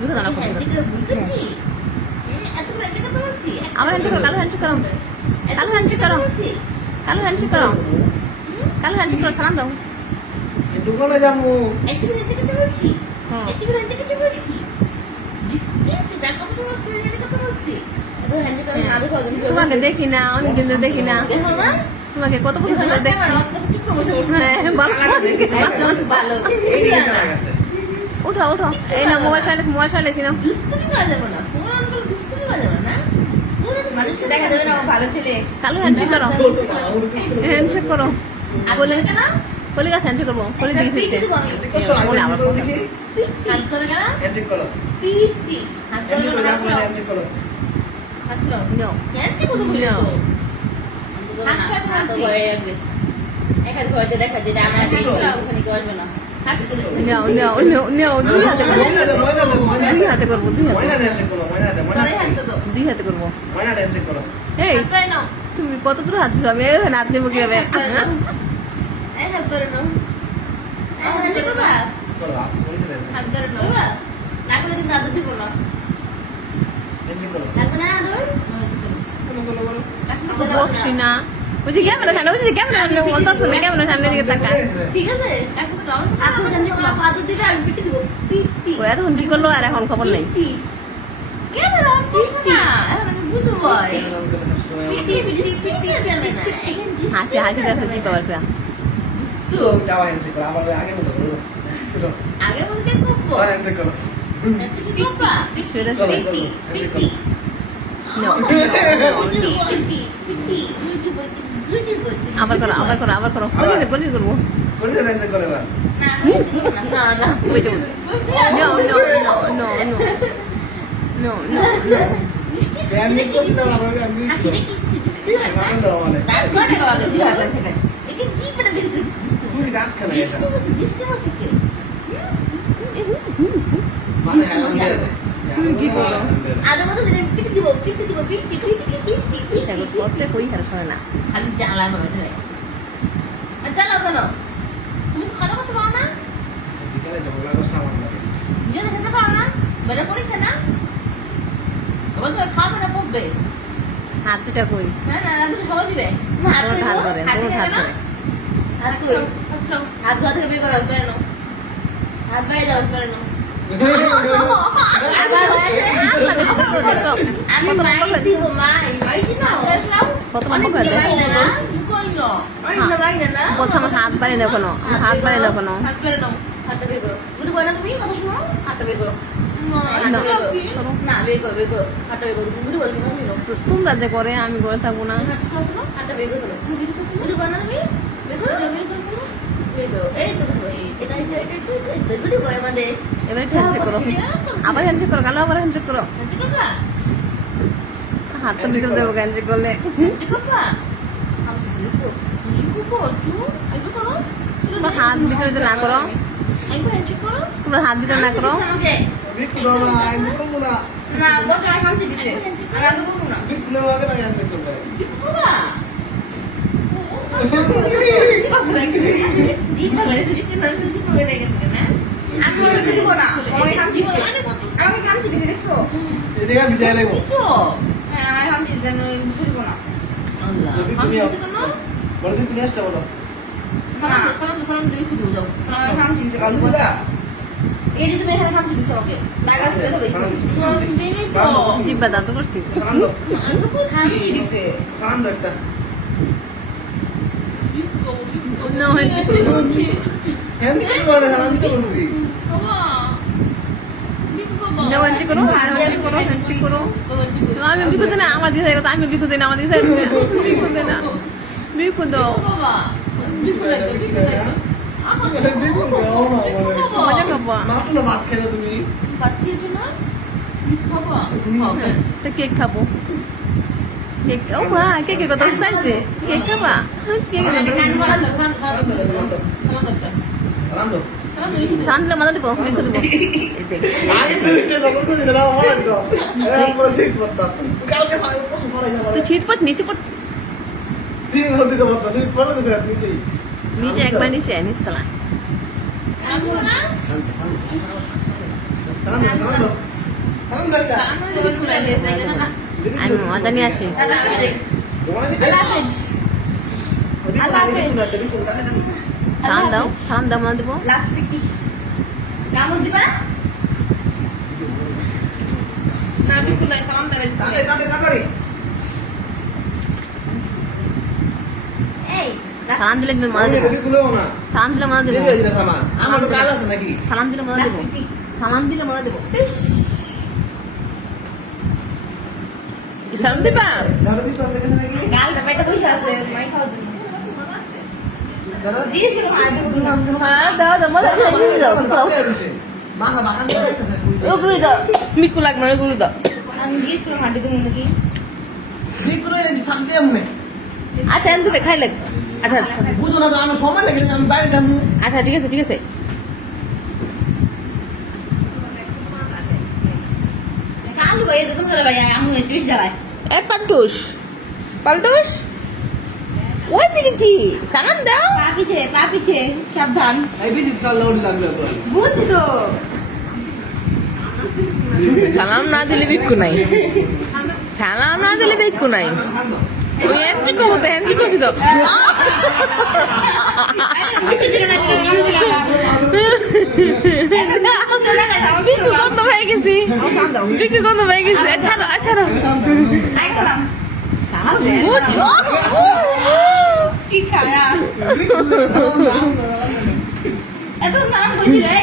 দুটো দানা করো আমার হ্যান্ডশেক করো, কালো হ্যান্ডশেক করো, কালো হ্যান্ডশেক করো, কালো হ্যান্ডশেক করো, কালো হ্যান্ডশেক করো, সালাম দাও। দোকানে যাবো। তোমাকে দেখি না, অনেকদিন ধরে দেখি না তোমাকে, কত বছর ধরে দেখি। হ্যাঁ, ভালো। উঠো উঠো, এই না মোবাইল সাইলেছি না। দেখা যাবে না ও ভালো ছেলে। কালো হ্যান্ডশেক করো, হ্যান্ডশেক করো। বলে বলে গেছে হ্যান্ডশেক করবো, বলে দিকে ফিরছে। বলে আবার করো। হ্যান্ডশেক করো। হ্যান্ডশেক করো। No. No, no, no, no, দুই হাতে করবো, দুই হাতে করবো, ময়না হ্যান্ডশেক করো। দুই হাতে করবো। ময়না হ্যান্ডশেক করো। এই তুমি কত দূর হাত দিছো, আমি এখানে হাত নেবো কিভাবে? করো। বলিতে হ্যান্ডশেক করো। বসি না, বুঝি ক্যামেরা সামনে, বুঝি ক্যামেরা সামনে, অন্তত ক্যামেরা সামনে দিকে তাকা। ও এতক্ষণ কি করলো আর এখন খবর নাই। হাসি হাসি দেখো কি পাওয়ার পেয়া। যাও হ্যান্ডশেক করো। আবার আগে মতো করো। হ্যান্ডশেক করো। No. আবার করো, আবার করো, আবার করো, বলি করবো। বলিতে হ্যান্ডশেক করো এবার। Wait a minute. No, no, no, no, no. No, no, no. Handshake করতে দাও আমাকে, আমি আনন্দ মানে। বুঝি দাঁত খানা গেছে। মানে হ্যাঁ কি করো? আগে মতো দিলে পিটি দিব, পিটি দিব, পিটি পিটি দেখো, করতে কই হেল্প করে না। খালি জ্বালা হবে তাহলে। আর জ্বালাও কেন? তুমি তো কথা বলতে পারো না? বিকালে ঝগড়া করছে আমার লাগে। নিজে খেতে পারো না? বেড়ে পড়েছে না? আবার তো খাওয়া না পড়বে। হাত দুটা কই? হ্যাঁ না, তুমি খাওয়া দিবে। হাত ধরে, তোমার হাত ধরে। হাত কই? হাত ধোয়া থেকে বের করো, বের নাও। হাত বাইরে যাও, বের নাও। আবার হয়েছে? আমি মাই দিব, মাই। মাইছি না? কত নম্বর করে দেয়? অনেক বাইরে না? বলছে আমার হাত বাড়ি না কোনো, আমার হাত বাড়ি না কোনো। হাত বের নাও। হাতটা বের করো। বুঝতে পারো না তুমি? কথা শোনো? হাতটা বের করো। না, বের করো, বের করো। হাতটা বের করো। বুঝতে পারছো না তুমি? তোমরা যে করে আমি করে থাকবো না। হাতটা বের করো। বুঝতে পারো না তুমি? বের করো, বের করো। বের করো। এই তো দেখো, এটা গুলি করে আমাদের। এবারে হ্যান্ডশেক করো, আবার হ্যান্ডশেক করো, কালো আবার হ্যান্ডশেক করো। হাত তো ভিতরে দেবো হ্যান্ডশেক করলে। তোমার হাত ভিতরে না করো, তোমার হাত ভিতরে না করো। বিকু দাও না, হ্যান্ডশেক করবো না। না, বসে আমার সামনে দিছে। আমি আগে বলবো না। বিকু দাও আগে না হ্যান্ডশেক করবে। আমি ওটা দিব না। আমাকে সামনে দিছে। আমাকে সামনে দিছে, দেখছো? এই জায়গায় বিজয় লাগবো। হ্যাঁ, আমার সামনে দিছে, আমি বুঝতে দিব না। বলো বিকু নিয়ে আসতে বলো। আমার সামনে দিছে, কাল দিব। বুঝা? এই যে তুমি এখানে সামনে দিছো আমাকে। লাগা আছে তো বেশি। জিব্বা দাঁত করছি। সালাম দাও। সামনে দিছে। সালাম দাও একটা। না হ্যান্ডশেক হ্যান্ডশেক করবো না, সালাম দিতে বলছি। না হ্যান্ডশেক করো, হ্যান্ডশেক করো, হ্যান্ডশেক করো। তো আমি বিকুতে না, আমার দিশাই কথা, আমি বিকুতে না, আমার দিশাই বিকুতে না, বিকু দাও। বিকু দাও না আমারে। মজা খাবো। মাত্র না ভাত খেলে তুমি। একটা কেক খাবো। কেক, ও মা, কেকের কথা চাইছে। কেক খাবা? কেক সালাম দাও। সানলে মাথা দিব, লিখে দিব। আগে তো এটা যখন করে দিলাম আমার তো আমরা সিট করতাম। কালকে ভাই কত পড়া যাবে। তুই শীত পড়, নিচে পড়, তিন হতে তো বাবা তুই পড়া তো নিচেই। নিচে একবার নিচে নিচতলা। সালাম দাও। সালাম দাদা আমি মজা নিয়ে আসি সালাম দাও মনে দেবো লাস্ট পিটি কামড় দিবা না বিকুল নাই সালাম দেবে এই সালাম দিলে তুমি মজা দেবো সালাম দিলে মজা দেবো আমার কাজ আছে নাকি সালাম দিলে মজা দেবো সালাম দিলে মজা দেবো সালাম দিবা দাদা কি তোর কাছে নাকি গালটা পেটে বসে আছে মাই খাওয়া দিন দাদা জিজ্ঞেস করে খাওয়া দেবো হ্যাঁ দাও মজা দাও মাথা বাগান করতেছে ওগুলো দাও মিকু লাগবে না ওগুলো দাও আমি জিজ্ঞেস করে মাটি দেবো নাকি বিক্রে সামনে আমনে আচ্ছা এন থেকে খাই লাগ আচ্ছা বুঝো না আমি সময় লাগে আমি বাইরে যাবো আচ্ছা ঠিক আছে কালু ভাই তো তোমরা ভাই আমি চুইস জ্বালাই এ পাল্টুস ওই দিকে কি সালাম দাও পা পিছে সাবধান এই বিজিট কাল লোড লাগবে তো বুঝছি তো সালাম না দিলে বিক্কু নাই ওই এনজি কব তো এনজি করছি তো বিক্কু গন্ধ হয়ে গেছি ছাড়ো কি খারাপ এত নাম কইছি রে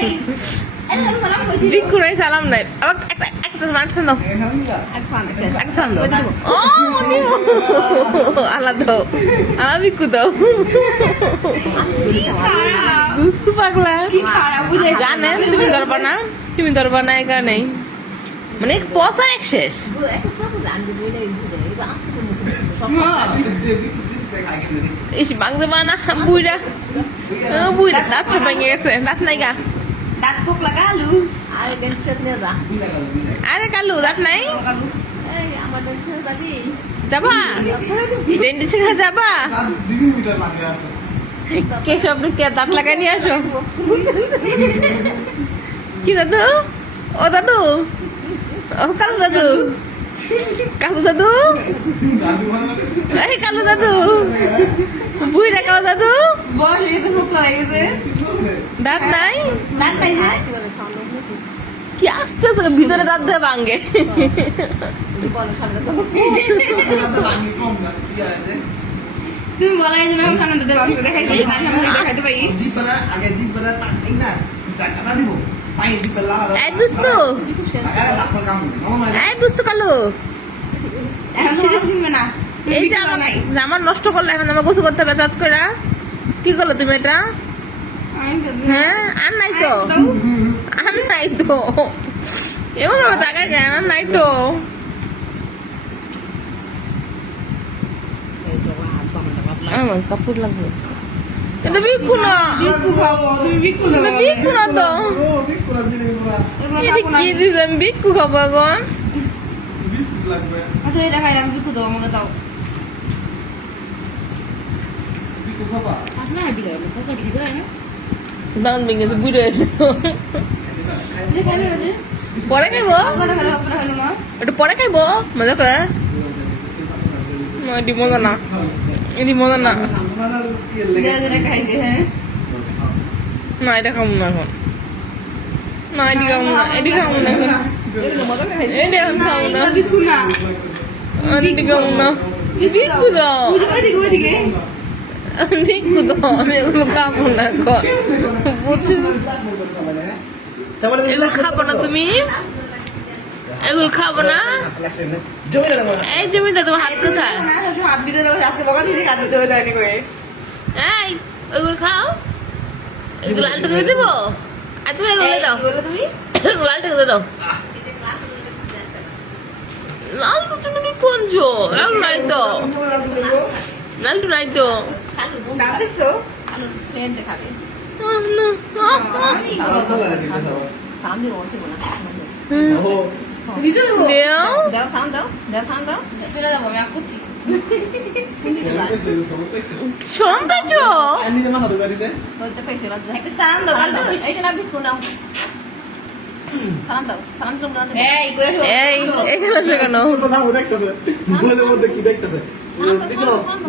এত নাম কইছি বিক্কু নাই সালাম নাই আবার একটা মাছ নাও একটা সালাম দাও আলাদা বিক্কু দাও বুঝতে পারলা কি খারাপ বুঝে জানেন তুমি ধরবা না এই কারণেই মানে পয়সা এক শেষ ইস বাংলা বানা বুইরা দাঁত সব ভেঙে গেছে দাঁত নাই গা দাঁত পোক লাগা আলু আরে কালু দাঁত নাই যাবা ডেন্টিস্ট যাবা কেশব কে দাঁত লাগাই নিয়ে আসো কি দাদু ও দাদু ও কালু দাদু এই কালু দাদু বুইরা কালু দাদু বড় এটা পোক লাগে গেছে দাঁত নাই দাঁত নাই যে কি আসতে ভিতরে দাঁত দিয়ে ভাঙ্গে তুমি বলাই যে আমি খানা দিতে পারবো দেখাইতে দেখাইতে পাই জিপরা আগে জিপরা এই না টাকা দিব পাই জিপরা এই দুস্তু কালু এখন তো শুনবে না এইটা আমার নষ্ট করলে এখন আমার গোসল করতে হবে চাঁদ করে কি করলো তুমি এটা হ্যাঁ আর নাই তো এমন ভাবে তাকায় কেন আর নাই তো আমার কাপড় লাগবে এটা বিক্কু না বিক্কু খাবো তুমি বিক্কু এটা বিক্কু না তো বিস্কুট দিলে পুরা এটা কি দিছে আমি বিক্কু খাবো এখন বিস্কুট লাগবে আচ্ছা এটা খাই আমি বিক্কু দাও আমাকে দাও বিস্কুট খাবা আপনার দিকে পোকা দিকে দাও না দাঁত ভেঙে গেছে বুড়ো হয়েছে এই খাই না রে পরে খাইবো আপনারা হলো না একটু পরে খাইবো মজা করে এটি মজা না দে খাই দে হ্যাঁ না এটা খাবো না এখন না এটি খাবো না এখন এটি এখন খাবো না বিক্কু না এটি খাবো না বিক্কু দাও ওইদিকে আমি এগুলো খাবো না এখন বুঝছো এগুলো খাবো না তুমি এগুলো খাবো না এই জমিতে তোমার হাত কোথায় হাত দিতে দাও আজকে বকা দিতে হাত দিতে হয়ে যায়নি করে এই এগুলো খাও এগুলো লালটুকে দিয়ে দেবো আর তুমি এগুলো দাও বলো তুমি এগুলো লালটুকে দিয়ে দাও লালটু তুমি কোনছো লালটু নাই তো দাঁত দেখছো দিতে দেবো ফেলে যাবো আমি করছি শোন পেয়েছো একটা সালাম দাও এই কই আসো এই এখানে আছে কেন থামো দেখতেছে বলে মধ্যে কি দেখতেছে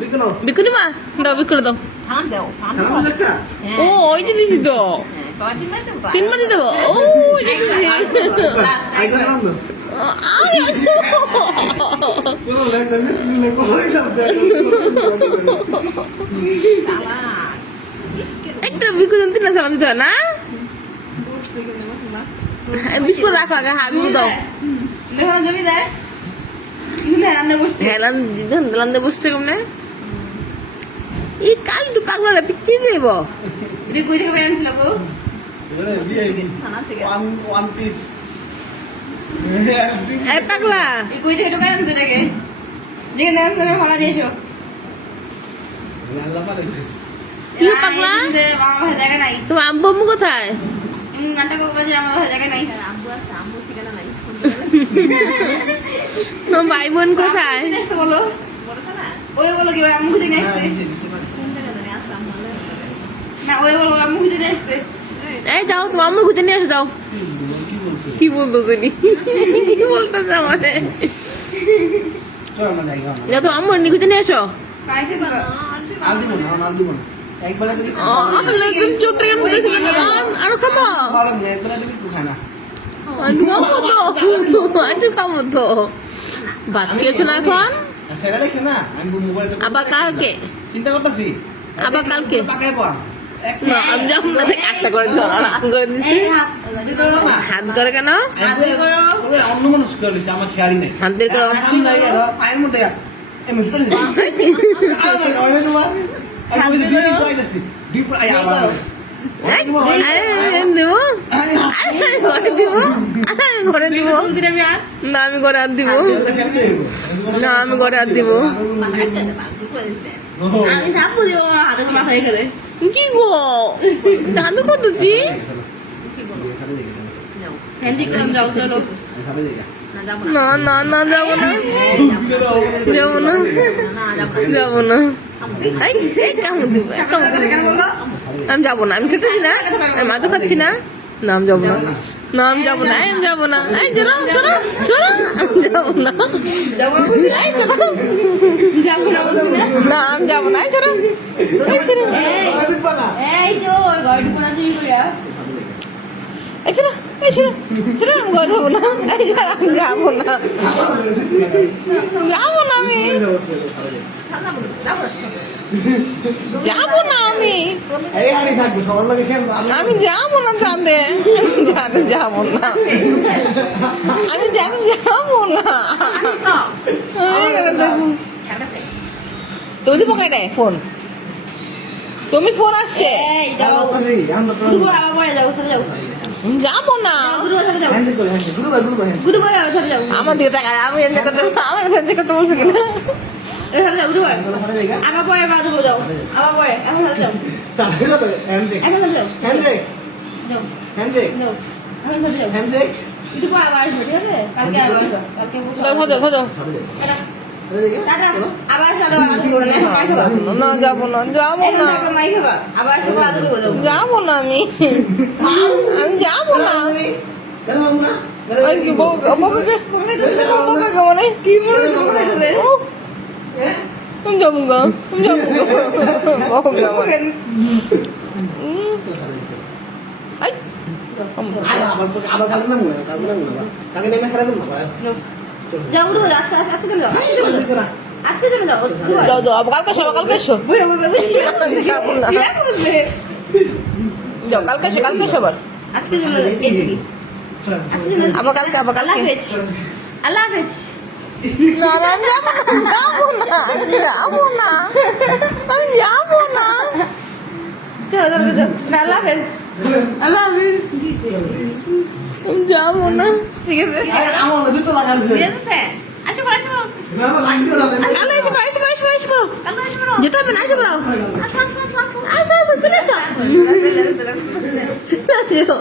বিকনো বিকুনি মা দাও বিকুনি দাও খারাপ দেখা ও ওই যে দিছি তো তিন মাটি দেবো ও ওই যে দিছি আই করে নাম দাও আরে কোনো লেখা নেই কোনো লেখা একটা বিকুনি তিন আছে আমাদের তো না বিস্কুট রাখো আগে হাত দাও হেলান দিদান হেলান বসছে কেমনে এই কাল তো পাগলারা পিচ্ছি দেব ওয়ান পিস এই পাগলা আল্লাহ পাঠাইছে কি পাগলা তোমার আব্বু আম্মু কোথায় তোমার ভাই বোন কোথায় ওই বলো কি আমি খুঁজে নিয়ে আসছে না ওই বলো আমি খুঁজে নিয়ে আসছে এই যাও তোমার আম্মু খুঁজে নিয়ে আসো যাও কি বলতো তুমি কি বলতেছে আমারে চল না যাই গাও যাও তোমার আম্মু খুঁজে নিয়ে আসো কাইতে পারো আর দিব না একবার তুমি তুমি চোখটা কেমন দেখছি আরো খাবো ভালো না একবার তুমি একটু খানা আজু খাবো তো ভাত খেয়েছো না এখন সেটা দেখে না আমি মোবাইলটা আবার কালকে চিন্তা করতেছি আবার কালকে পাকায় পা না আমি যাবো না একটা করে দিও হাত করে দিচ্ছি এই হাত বের করো হাত করে কেন তবে অন্য মানুষ করেছে আমার খেয়ালই নেই হাত বের করো আমি নাই আর পায়ের মধ্যে এমন শুনে আমি ডিউটি কইতাছি ডিউটি আই আবার ঘরে দিব না আমি ঘরে হাত দিব না আমি ঘরে হাত দিব আমি থাকবো দিও হাতে মাথা রেখে দে কি গো দাদু কতছি হ্যান্ডি করে যাও চলো না না না যাবো না যাবো না যাবো না এই কেমন দিব কেমন দিব আমি যাবো না আমি খেতেছি না আমি মাথা খাচ্ছি না না আমি যাবো না না আমি যাবো না আমি যাবো না এই চলো চলো চলো যাবো না যাবো না আমি যাবো না চলো এই যে ওর গাড়ি কোনা তুই কইরা এই চলো এই চলো চলো আমি ঘর যাবো না এই আমি যাবো না যাবো না আমি যাবো না আমি এই আরে থাকবে সবার লাগে কেন আমি যাবো না চাঁদে চাঁদে যাবো না আমি চাঁদে যাবো না তুমি পকাই দেয় ফোন তুমি ফোন আসছে এই যাও গুরু বাবা পড়ে যাও চলে যাও যাবো না গুরু চলে যাও হ্যান্ডেল করে হ্যান্ডেল গুরু ভাই গুরু বাবা চলে যাও আমার দিকে তাকায় আমি এনজয় করতে আমার এনজয় করতে বলছি কিনা এই চলে যাও গুরু বাবা চলে জায়গা আবার পরে বাদু যাও আবার পরে এখন চলে যাও তাহলে হ্যান্ডশেক এখন চলে যাও হ্যান্ডশেক যাও হ্যান্ডশেক যাও এখন চলে যাও হ্যান্ডশেক একটু পর আবার আসবো ঠিক আছে কালকে আবার আসবো কালকে খোঁজো খোঁজো টাটা আবার চলো আদু করে মাই খাবা না যাবো না যাবো এখন না তারপর মাই খাবা আবার আসবো আদু করে যাও যাবো না আমি আমি যাবো না কেন না ওই কি বউকে মানে কি মনে তুমি যাবো গা তুমি যাবো বউ যাবো আই আবার কালকে না কালকে নেমে খেলা করবো যাও গুরু আজকে আজকে চলে যাও আজকে চলে যাও যাও যাও আবার কালকে এসো বুঝে বুঝে বুঝে যাবো না যাও কালকে এসো আবার আজকে চলে যাও এই আজকে চলে আবার কালকে আল্লাহ হাফেজ আল্লাহ হাফেজ না না আমি যাবো না আমি যাবো না আমি যাবো না চলো চলো চলো আল্লাহ হাফেজ আল্লাহ হাফেজ আমি যাবো না ঠিক আছে আমার না জুতো লাগানো ঠিক আছে আসো বড় আসো না লাগবে না কালো এসো এসো কালো আসো যেতে হবে না আসো বড় আসো চলে আসো চলে আসো